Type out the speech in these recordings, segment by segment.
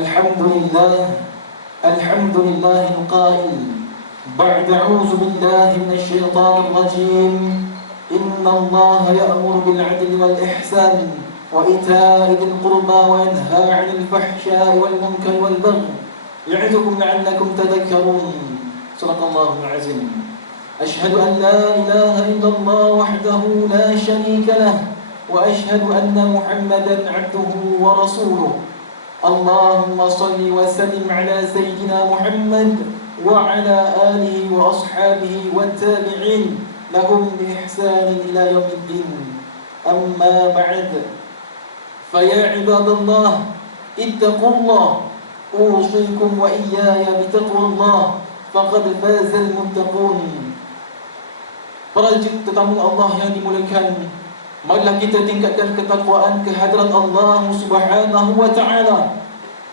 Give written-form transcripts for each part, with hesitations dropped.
الحمد لله القائل بعد أعوذ بالله من الشيطان الرجيم إن الله يأمر بالعدل والإحسان وإيتاء ذي القربى وينهى عن الفحشاء والمنكر والبغي يعظكم لعلكم تذكرون. صدق الله العظيم. أشهد أن لا إله إلا الله وحده لا شريك له وأشهد أن محمدا عبده ورسوله. اللهم صل وسلم على سيدنا محمد وعلى آله وأصحابه والتابعين لهم بإحسان إلى يوم الدين. أما بعد، فيا عباد الله اتقوا الله، أوصيكم وإياي بتقوى الله فقد فاز المتقون. Para tetamu Allah yang dimuliakan, marilah kita tingkatkan ketakwaan kehadrat Allah Subhanahu wa taala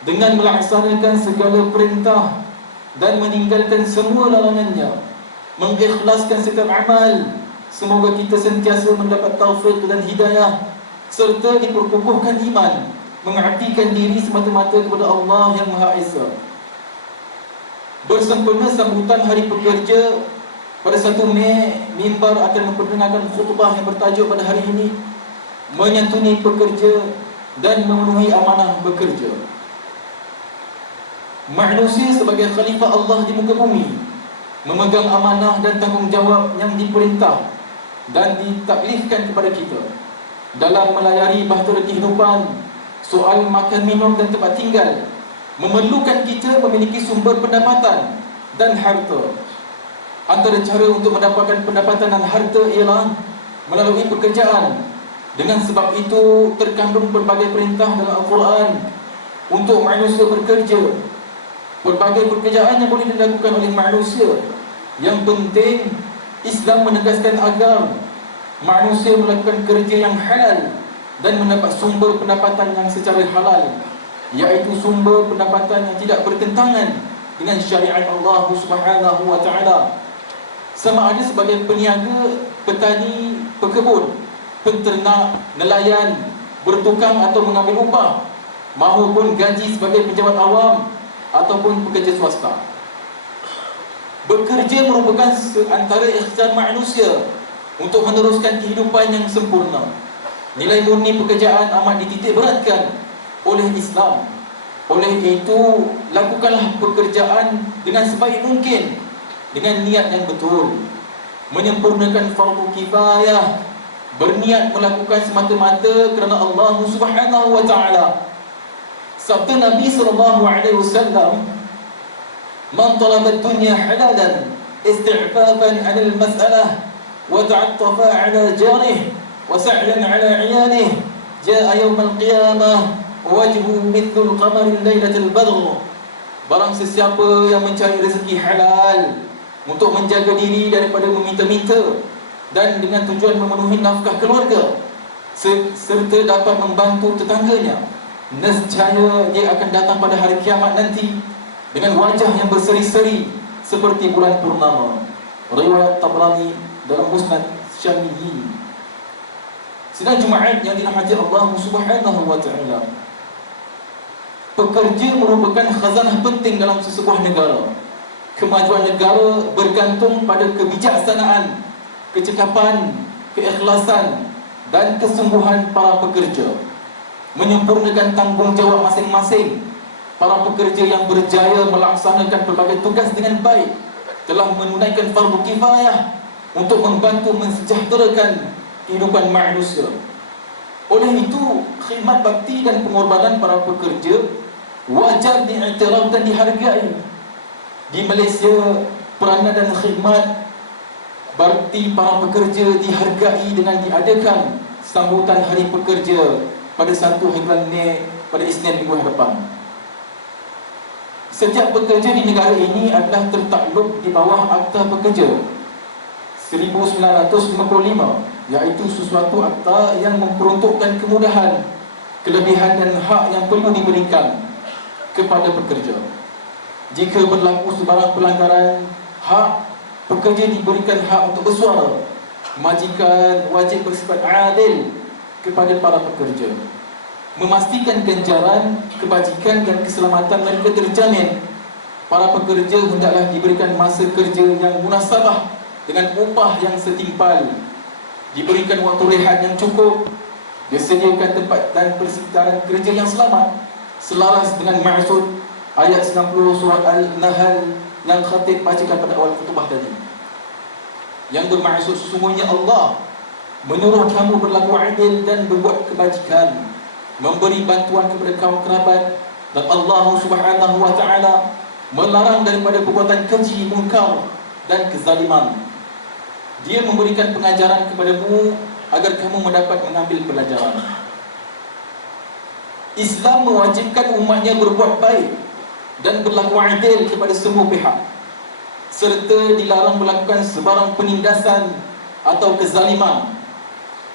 dengan melaksanakan segala perintah dan meninggalkan semua larangannya, mengikhlaskan setiap amal. Semoga kita sentiasa mendapat taufik dan hidayah serta diperkukuhkan iman, mengabdikan diri semata-mata kepada Allah yang Maha Esa. Bersempena sambutan Hari Pekerja pada 1 Mei, mimbar akan memperdengarkan khutbah yang bertajuk pada hari ini, menyantuni pekerja dan memenuhi amanah bekerja. Manusia sebagai khalifah Allah di muka bumi memegang amanah dan tanggungjawab yang diperintah dan ditaklifkan kepada kita dalam melayari bahtera kehidupan. Soal makan, minum dan tempat tinggal memerlukan kita memiliki sumber pendapatan dan harta. Antara cara untuk mendapatkan pendapatan dan harta ialah melalui pekerjaan. Dengan sebab itu terkandung pelbagai perintah dalam Al-Quran untuk manusia bekerja. Pelbagai pekerjaan yang boleh dilakukan oleh manusia. Yang penting, Islam menegaskan agar manusia melakukan kerja yang halal dan mendapat sumber pendapatan yang secara halal, iaitu sumber pendapatan yang tidak bertentangan dengan syariat Allah Subhanahu wa taala. Sama ada sebagai peniaga, petani, pekebun, penternak, nelayan, bertukang atau mengambil upah, maupun gaji sebagai pejabat awam ataupun pekerja swasta. Bekerja merupakan antara ikhtiar manusia untuk meneruskan kehidupan yang sempurna. Nilai murni pekerjaan amat dititik beratkan oleh Islam. Oleh itu, lakukanlah pekerjaan dengan sebaik mungkin, dengan niat yang betul, menyempurnakan fardu kifayah, berniat melakukan semata-mata kerana Allah Subhanahu wa taala. Sabda Nabi sallallahu alaihi wasallam, "Man talaba ad-dunya halalan isti'fafan 'ala al-mas'alah wa ta'attafa 'ala jarih wa sa'yan 'ala 'iyalihi jaa'a yawm al-qiyamah wajhuhu mithlu al-qamari lailatul badr." Barang sesiapa yang mencari rezeki halal untuk menjaga diri daripada meminta-minta dan dengan tujuan memenuhi nafkah keluarga serta dapat membantu tetangganya, nescaya dia akan datang pada hari kiamat nanti dengan wajah yang berseri-seri seperti bulan purnama. Riwayat Tabrani dalam Musnad Syamiyyi. Sidang Jumaat yang dirahmati Allah Subhanahu wa taala, pekerja merupakan khazanah penting dalam sesebuah negara. Kemajuan negara bergantung pada kebijaksanaan, kecekapan, keikhlasan dan kesungguhan para pekerja. Menyempurnakan tanggungjawab masing-masing, para pekerja yang berjaya melaksanakan pelbagai tugas dengan baik telah menunaikan fardu kifayah untuk membantu mensejahterakan kehidupan manusia. Oleh itu, khidmat bakti dan pengorbanan para pekerja wajar diiktiraf dan dihargai. Di Malaysia, peranan dan khidmat bakti para pekerja dihargai dengan diadakan sambutan Hari Pekerja pada 1 Mei pada Isnin minggu hadapan. Setiap pekerja di negara ini adalah tertakluk di bawah Akta Pekerja 1955, iaitu sesuatu akta yang memperuntukkan kemudahan, kelebihan dan hak yang perlu diberikan kepada pekerja. Jika berlaku sebarang pelanggaran hak, pekerja diberikan hak untuk bersuara. Majikan wajib bersifat adil kepada para pekerja. memastikan ganjaran, kebajikan dan keselamatan mereka terjamin. Para pekerja hendaklah diberikan masa kerja yang munasabah dengan upah yang setimpal, diberikan waktu rehat yang cukup, disediakan tempat dan persekitaran kerja yang selamat, selaras dengan maksud ayat 90 surah Al-Nahl yang khatib bacakan pada awal khutbah tadi, yang bermaksud sesungguhnya Allah menyuruh kamu berlaku adil dan berbuat kebajikan, memberi bantuan kepada kaum kerabat, dan Allah Subhanahu wa taala melarang daripada perbuatan keji, munkar dan kezaliman. Dia memberikan pengajaran kepadamu agar kamu mendapat mengambil pelajaran. Islam mewajibkan umatnya berbuat baik dan berlaku adil kepada semua pihak, serta dilarang melakukan sebarang penindasan atau kezaliman.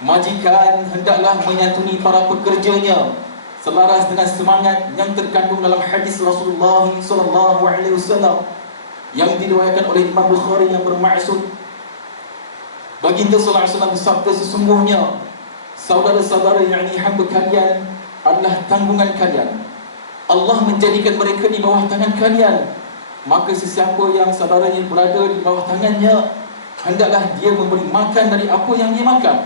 Majikan hendaklah menyantuni para pekerjanya selaras dengan semangat yang terkandung dalam hadis Rasulullah SAW yang diriwayatkan oleh Imam Bukhari yang bermaksud baginda sallallahu alaihi wasallam bersabda, sesungguhnya saudara-saudara yakni hamba kalian adalah tanggungan kalian. Allah menjadikan mereka di bawah tangan kalian, maka sesiapa yang saudaranya berada di bawah tangannya, hendaklah dia memberi makan dari apa yang dia makan,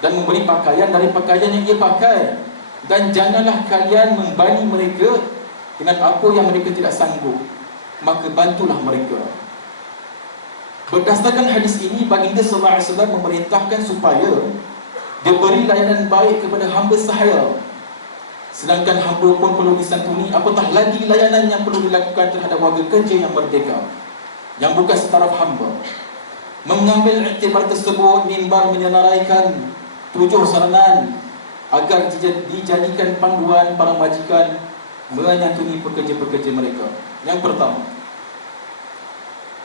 dan memberi pakaian dari pakaian yang dia pakai, dan janganlah kalian membani mereka dengan apa yang mereka tidak sanggup, maka bantulah mereka. Berdasarkan hadis ini, baginda sallallahu alaihi wasallam memerintahkan supaya dia beri layanan baik kepada hamba sahaya, sedangkan hamba pun perlu disantuni, apatah lagi layanan yang perlu dilakukan terhadap warga kerja yang merdeka, yang bukan setaraf hamba. Mengambil iktibar tersebut, mimbar menyenaraikan 7 saranan agar dijadikan panduan para majikan menyantuni pekerja-pekerja mereka. Yang pertama,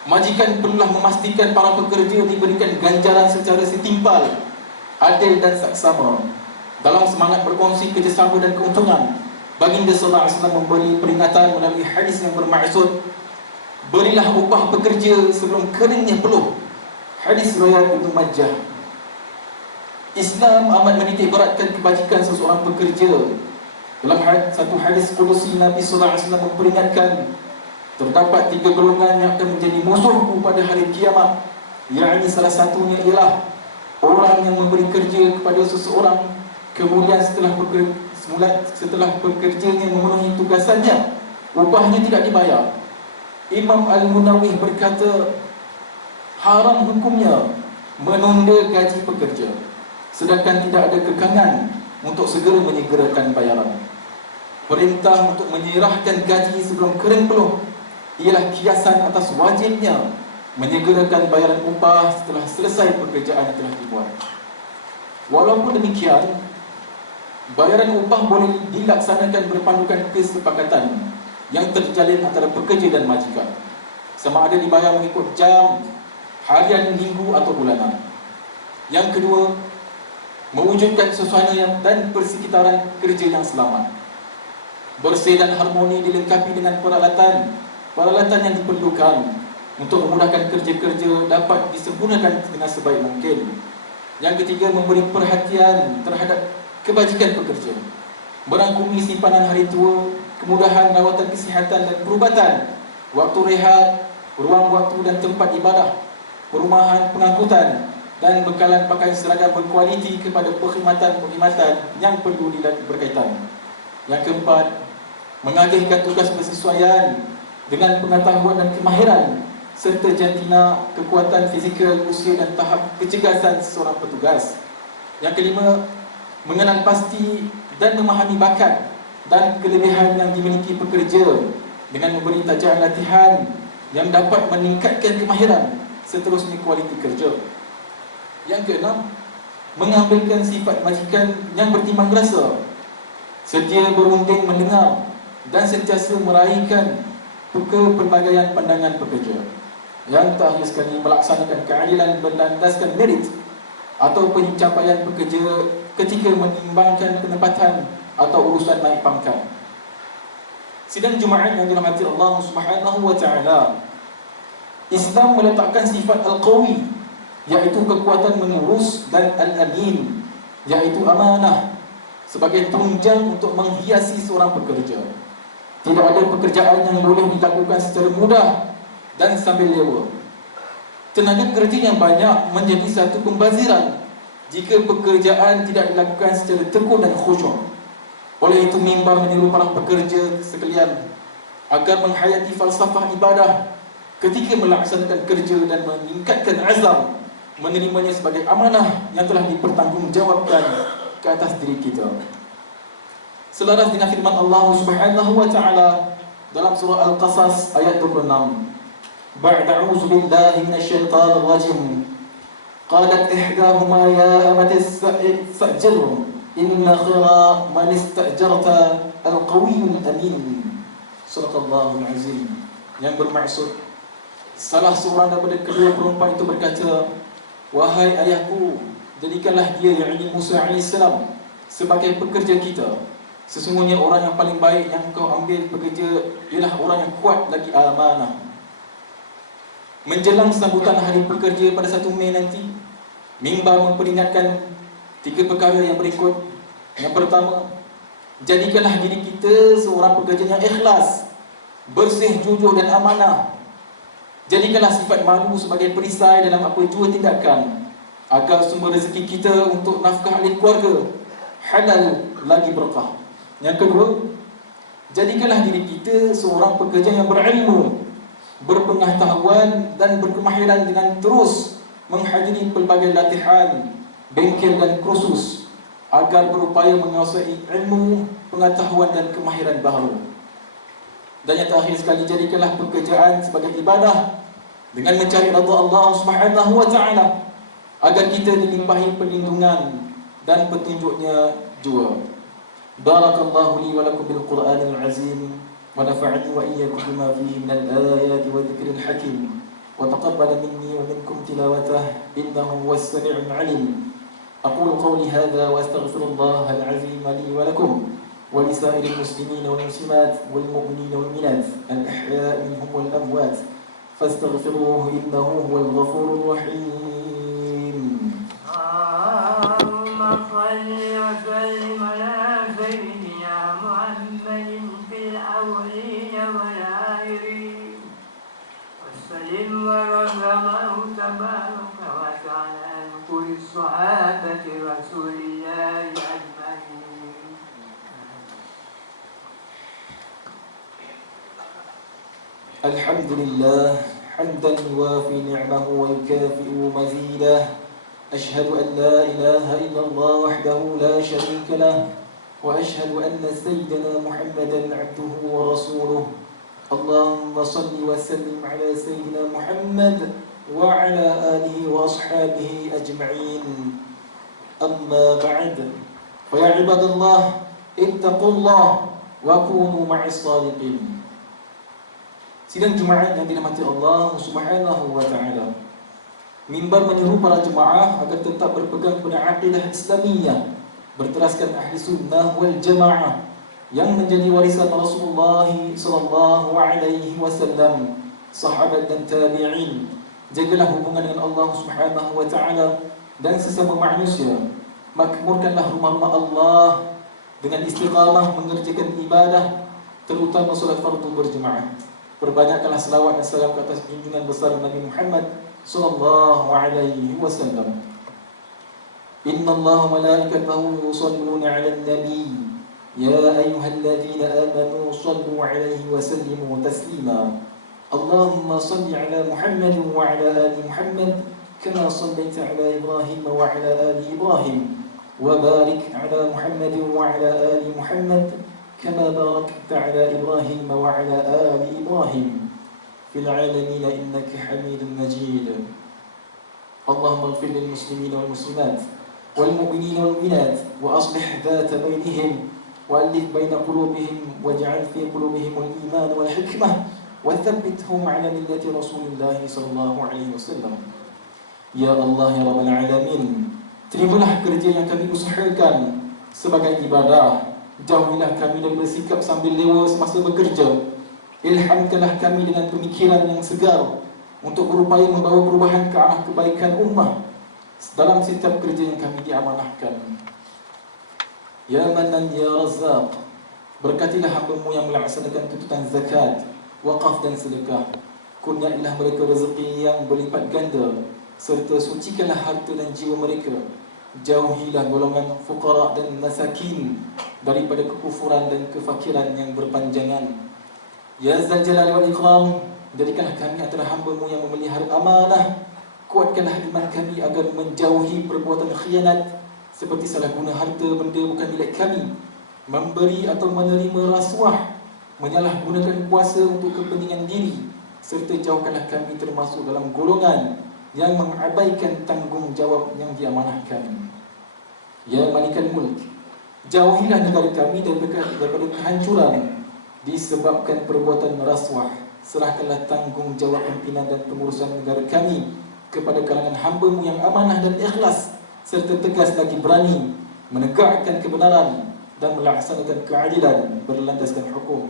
majikan perlulah memastikan para pekerja diberikan ganjaran secara setimpal, adil dan saksama. Dalam semangat berkongsi kerjasama dan keuntungan, baginda sallallahu alaihi wasallam memberi peringatan melalui hadis yang bermaksud, berilah upah pekerja sebelum keringnya peluh. Hadis riwayat Ibnu Majah. Islam amat menitik beratkan kebajikan seseorang pekerja. Dalam satu hadis qudusi, Nabi sallallahu alaihi wasallam memperingatkan, terdapat 3 golongan yang akan menjadi musuhku pada hari kiamat, yakni salah satunya ialah orang yang memberi kerja kepada seseorang, kemudian setelah pekerjanya memenuhi tugasannya, upahnya tidak dibayar. Imam Al-Munawi berkata, haram hukumnya menunda gaji pekerja, sedangkan tidak ada kekangan untuk segera menyegerakan bayaran. Perintah untuk menyerahkan gaji sebelum kering peluh ialah kiasan atas wajibnya menyegerakan bayaran upah setelah selesai pekerjaan yang telah dibuat. Walaupun demikian, bayaran upah boleh dilaksanakan berpandukan kesepakatan yang terjalin antara pekerja dan majikan, sama ada dibayar mengikut jam, harian, minggu atau bulanan. Yang kedua, mewujudkan suasana dan persekitaran kerja yang selamat, bersih dan harmoni, dilengkapi dengan peralatan yang diperlukan untuk memudahkan kerja-kerja dapat disempurnakan dengan sebaik mungkin. Yang ketiga, memberi perhatian terhadap kebajikan pekerja, merangkumi simpanan hari tua, kemudahan rawatan kesihatan dan perubatan, waktu rehat, ruang waktu dan tempat ibadah, perumahan, pengangkutan, dan bekalan pakaian seragam berkualiti kepada perkhidmatan yang perlu berkaitan. Yang keempat, mengagihkan tugas bersesuaian dengan pengetahuan dan kemahiran serta jantina kekuatan fizikal, usia dan tahap kecergasan seseorang petugas. Yang kelima, mengenal pasti dan memahami bakat dan kelebihan yang dimiliki pekerja dengan memberi tajaan latihan yang dapat meningkatkan kemahiran seterusnya kualiti kerja. Yang keenam, mengambilkan sifat majikan yang bertimbang rasa, sedia berunding mendengar dan sentiasa meraihkan kepelbagaian pandangan pekerja. Yang terakhir sekali, melaksanakan keadilan berlandaskan merit atau pencapaian pekerja ketika menimbangkan penempatan atau urusan naik pangkat. Sidang Jumaat yang dirahmati Allah Subhanahu wa taala, Islam meletakkan sifat al-qawi, iaitu kekuatan mengurus, dan al-amin, iaitu amanah, sebagai tunjang untuk menghiasi seorang pekerja. Tidak ada pekerjaan yang boleh dilakukan secara mudah dan sambil lewa. Tenaga kerja yang banyak menjadi satu pembaziran jika pekerjaan tidak dilakukan secara tekun dan khusyuk. Oleh itu, mimbar meniru para pekerja sekalian agar menghayati falsafah ibadah ketika melaksanakan kerja dan meningkatkan azam menerimanya sebagai amanah yang telah dipertanggungjawabkan ke atas diri kita. Selaras dengan firman Allah Subhanahu wa taala dalam surah Al-Qasas ayat 26. Ba'da a'udzu billahi minasyaitonir rajim. Qalat ihdahuma ya abati ista'jirhu inna khayra man ista'jarta al-qawiyyul amin. Surahul Azim. Yang bermaksud, salah seorang daripada kedua perempuan itu berkata, wahai ayahku, jadikanlah dia, yakni Musa AS, sebagai pekerja kita. Sesungguhnya orang yang paling baik yang kau ambil pekerja ialah orang yang kuat lagi amanah. Menjelang sambutan hari pekerja pada 1 Mei nanti, mimbar memperingatkan 3 perkara yang berikut. Yang pertama, jadikanlah diri kita seorang pekerja yang ikhlas, bersih, jujur dan amanah. Jadikanlah sifat malu sebagai perisai dalam apa jua tindakan, agar sumber rezeki kita untuk nafkah ahli keluarga halal lagi berkah. Yang kedua, jadikanlah diri kita seorang pekerja yang berilmu, berpengetahuan dan berkemahiran dengan terus menghadiri pelbagai latihan, bengkel dan kursus agar berupaya menguasai ilmu, pengetahuan dan kemahiran baharu. Dan yang terakhir sekali, jadikanlah pekerjaan sebagai ibadah dengan mencari redha Allah Subhanahu wa taala agar kita dilimpahi perlindungan dan petunjuknya jua. Barakallahu li wa lakum bil Qur'anil azim wa nafa'ani wa iyyakum bima fihi minal ayati wa dzikril hakim wa taqabbal minni wa minkum tilawatahu innahu huwas sami'ul 'alim. Aqulu qawli hadha wa astaghfirullahal azim li wa lakum wa li sa'iril muslimin wal muslimat wal mu'minina wal mu'minat al ahya'i minhum wal amwat fastaghfiruhu innahu huwal ghafurur rahim. Allahumma salli wa sallim ala sayyidina Muhammadin fil awwalin wal akhirin wa sallim wa rahmahu tabaraka wa ta'ala kulli sahabati rasulillahi ajma'in. Alhamdulillah hamdan yuwafi ni'mahu wa yukafi'u mazidah. أشهد أن لا إله إلا الله وحده لا شريك له وأشهد أن سيدنا محمدا عبده ورسوله. اللهم صل وسلم على سيدنا محمد وعلى آله وأصحابه أجمعين. أما بعد، فيا عباد الله اتقوا الله وكونوا مع الصادقين. Sidang Jumaat yang dirahmati Allah Subhanahu wa taala. Mimbar meniru para jemaah agar tetap berpegang kepada akidah Islamiyah, berteraskan ahli sunnah wal jamaah yang menjadi warisan Rasulullah sallallahu alaihi wasallam, sahabat dan tabi'in. Jagalah hubungan dengan Allah Subhanahu wa taala dan sesama manusia. Makmurkanlah rumah-rumah Allah dengan istiqamah mengerjakan ibadah, terutama solat fardu berjemaah. Perbanyakkanlah selawat dan salam ke atas junjungan besar Nabi Muhammad sallallahu alaihi wasallam. Inna Allah wa malaikatahu yusalluna 'alan nabi ya ayyuhalladzina amanu sallu 'alaihi wa sallimu taslima. Allahumma salli 'ala Muhammad wa 'ala ali Muhammad kama sallaita 'ala Ibrahim wa 'ala ali Ibrahim wa barik 'ala Muhammad wa 'ala ali Muhammad kama barakta 'ala Ibrahim wa 'ala ali Ibrahim في العالمين إنك حميد مجيد. اللهم اغفر للمسلمين والمسلمات والمؤمنين والمؤمنات وأصلح ذات بينهم وألف بين قلوبهم واجعل في قلوبهم الإيمان والحكمة وثبتهم على ملة رسول الله صلى الله عليه وسلم. Ya Allah, ya Rabbal Alamin, terimalah kerja yang kami usahakan sebagai ibadah. Jauhilah kami dari bersikap sambil lewa semasa bekerja. Ilhamkanlah kami dengan pemikiran yang segar untuk berupaya membawa perubahan ke arah kebaikan ummah dalam setiap kerja yang kami diamanahkan. Ya Manan Ya Razzaq, berkatilah hamba-Mu yang melaksanakan tuntutan zakat, wakaf dan sedekah. Kurniailah mereka rezeki yang berlipat ganda, serta sucikanlah harta dan jiwa mereka. Jauhilah golongan fuqara dan masakin daripada kekufuran dan kefakiran yang berpanjangan. Ya Zal Jalali wal Ikram, jadikanlah kami antara hamba-Mu yang memelihara amanah. Kuatkanlah iman kami agar menjauhi perbuatan khianat, seperti salah guna harta benda bukan milik kami, memberi atau menerima rasuah, menyalahgunakan kuasa untuk kepentingan diri, serta jauhkanlah kami termasuk dalam golongan yang mengabaikan tanggungjawab yang diamanahkan. Ya Malikal Mulk, jauhilah negara kami daripada kehancuran disebabkan perbuatan rasuah. Serahkanlah tanggungjawab pimpinan dan pengurusan negara kami kepada kalangan hamba-Mu yang amanah dan ikhlas, serta tegas lagi berani menegakkan kebenaran dan melaksanakan keadilan berlandaskan hukum.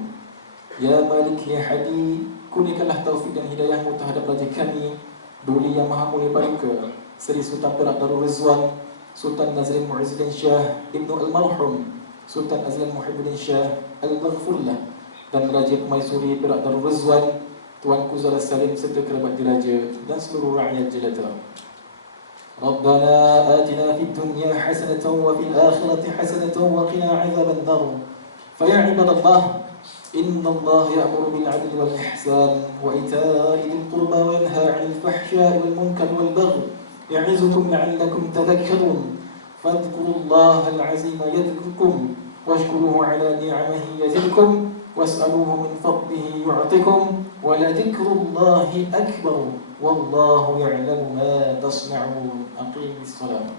Ya Malik Ya Hadi, kurniakanlah taufik dan hidayah-Mu terhadap raja kami, Duli Yang Maha Mulia Parika, Seri Sultan Perak Darul Rizwan, Sultan Nazrin Mu'izzuddin Shah Ibnu Al-Marhum, Sultan Azlan Muhibbuddin Shah Al-Maghfurlah, dan Raja Pemaisuri Perak Darul Rizwan, Tuanku Zara Salim serta kerabat diraja dan seluruh rakyat jelata. Rabbana atina fid dunya hasanatan wa fil akhirati hasanatan wa qina adzaban nar. Fa ya ibadallah, inna Allah ya'muru bil 'adli wal ihsan wa ita'i dhil qurba wa yanha 'anil fahsya'i wal munkar wal baghi ya'izukum la'allakum tadhakkarun. Fadhkurullaha al-'azima yadhkurkum washkuruhu 'ala ni'amihi yazidkum was'aluhu min fadlihi yu'tikum wa la dhikrullahi akbar wallahu ya'lamu ma tasna'un. Aqimis salat.